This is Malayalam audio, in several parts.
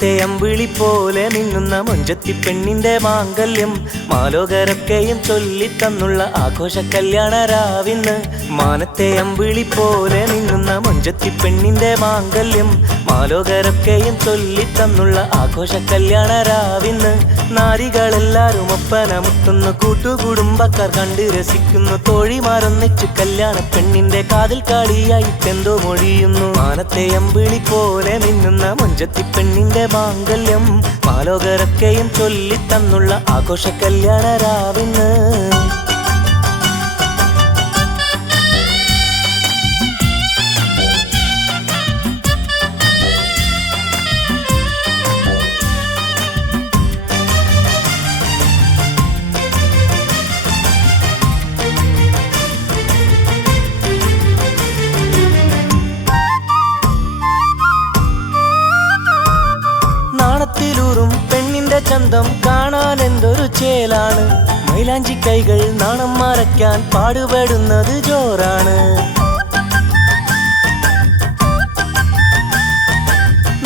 മാനത്തെ അമ്പിളി പോലെ മിന്നുന്ന മൊഞ്ചത്തി പെണ്ണിന്റെ മാംഗല്യം മാലോകരൊക്കെയും ചൊല്ലിത്തന്നുള്ള ആഘോഷ കല്യാണ രാവിന്ന്. മാനത്തെ അമ്പിളി പോലെ മിന്നുന്ന മൊഞ്ചത്തി പെണ്ണിന്റെ മാംഗല്യം മാലോകരൊക്കെയും ചൊല്ലിത്തന്നുള്ള ആഘോഷ കല്യാണ രാവിന്ന്. നാരികളെല്ലാരും ഒപ്പനമുട്ടുന്നു, കൂട്ടുകുടുംബക്കാർ കണ്ട് രസിക്കുന്നു, തോഴിമാരൊന്നിച്ചു കല്യാണ പെണ്ണിന്റെ കാതിൽ കാളിയായി തെന്തോ മൊഴിയുന്നു. മാനത്തെ അമ്പിളി പോലെ മിന്നുന്ന മൊഞ്ചത്തി പെണ്ണിന്റെ മാംഗല്യം മാലോകരൊക്കെയും ചൊല്ലിത്തന്നുള്ള ആഘോഷ കല്യാണ രാവിന്ന്. നാണത്തിലൂറും പെണ്ണിന്റെ ചന്തം കാണാൻ എന്തൊരു ചേലാണ്, മൈലാഞ്ചി കൈകൾ നാണം മറയ്ക്കാൻ പാടുപെടുന്നത് ജോറാണ്.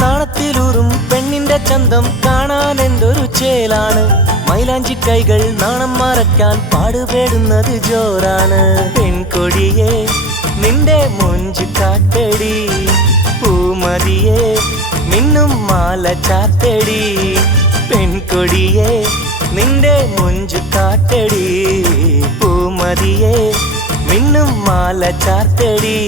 നാണത്തിലൂറും പെണ്ണിന്റെ ചന്തം കാണാൻ എന്തൊരു ചേലാണ്, മൈലാഞ്ചി കൈകൾ നാണം മറയ്ക്കാൻ പാടുപെടുന്നത് ജോറാണ്. പെൺകൊടിയെ നിന്റെ മൊഞ്ചു കാട്ടടി, പൂമതിയെ മിന്നും മാല ചാത്തടി, പെൺകൊടിയെ നിന്റെ മൊഞ്ചു കാട്ടടി, പൂമതിയെ മിന്നും മാല ചാത്തടി.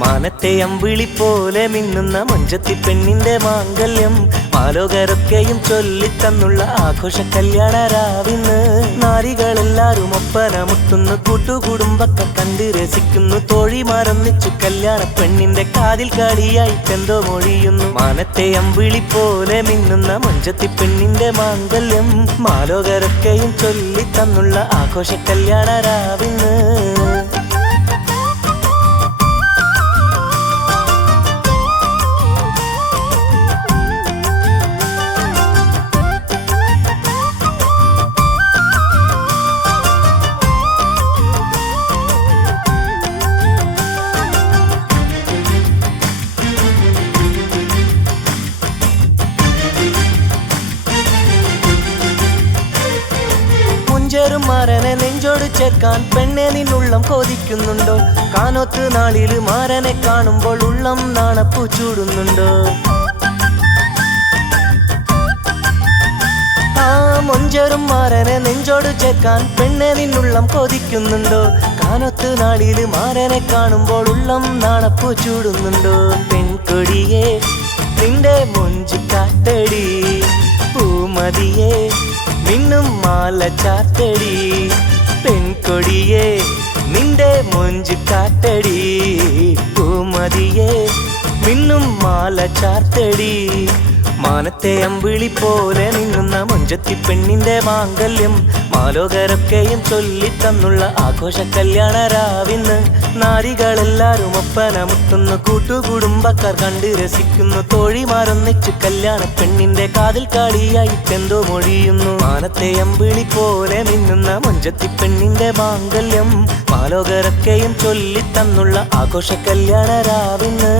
മാനത്തെ അമ്പിളി പോലെ മിന്നുന്ന മൊഞ്ചത്തി പെണ്ണിന്റെ മാംഗല്യം മാലോകരൊക്കെയും ചൊല്ലിത്തന്നുള്ള ആഘോഷ കല്യാണ രാവിന്ന്. നാരികളെല്ലാരും ഒപ്പനമുട്ടുന്നു, കൂട്ടുകുടുംബക്കാർ കണ്ട് രസിക്കുന്നു, തോഴിമാരൊന്നിച്ചു കല്യാണ പെണ്ണിന്റെ കാതിൽ കാളിയായി തെന്തോ മൊഴിയുന്നു. മാനത്തെ അമ്പിളി പോലെ മിന്നുന്ന മൊഞ്ചത്തി പെണ്ണിന്റെ മാംഗല്യം മാലോകരൊക്കെയും ചൊല്ലിത്തന്നുള്ള ആഘോഷ കല്യാണ രാവിന്ന്. മാരനെ നെഞ്ചോട് ചേർക്കാൻ പെണ്ണെ നിന്നുള്ളം കൊതിക്കുന്നുണ്ടോ, കാനോത്ത് നാളില് മാരനെ കാണുമ്പോൾ ഉള്ളം നാണപ്പൂ ചൂടുന്നുണ്ടോ. ആ മൊഞ്ചരും മാരനെ നെഞ്ചോട് ചേർക്കാൻ പെണ്ണെ നിന്നുള്ളം കൊതിക്കുന്നുണ്ടോ, കാനോത്ത് നാളില് മാരനെ കാണുമ്പോൾ ഉള്ളം നാണപ്പൂ ചൂടുന്നുണ്ടോ. പെൺകൊടിയെ നിന്റെ മൊഞ്ചു കാട്ടടി, പൂമതിയെ മിന്നും മാല ചാത്തടി, പെൺകൊടിയെ നിന്റെ മൊഞ്ചു കാട്ടടി, പൂമതിയെ മിന്നും മാല ചാത്തടി. മാനത്തെ അമ്പിളി പോലെ നിന്നുന്ന മൊഞ്ചത്തി പെണ്ണിന്റെ മാംഗല്യം മാലോകരൊക്കെയും ചൊല്ലിത്തന്നുള്ള ആഘോഷ കല്യാണ രാവിന്ന്. നാരികളെല്ലാരും ഒപ്പനമുട്ടുന്നു, കൂട്ടുകുടുംബക്കാർ കണ്ട് രസിക്കുന്നു, തോഴിമാരൊന്നിച്ചു കല്യാണ പെണ്ണിന്റെ കാതിൽ കാളിയായി തെന്തോ മൊഴിയുന്നു. മാനത്തെ അമ്പിളി പോലെ മിന്നുന്ന മൊഞ്ചത്തി പെണ്ണിന്റെ മാംഗല്യം മാലോകരൊക്കെയും ചൊല്ലിത്തന്നുള്ള ആഘോഷ കല്യാണ രാവിന്ന്.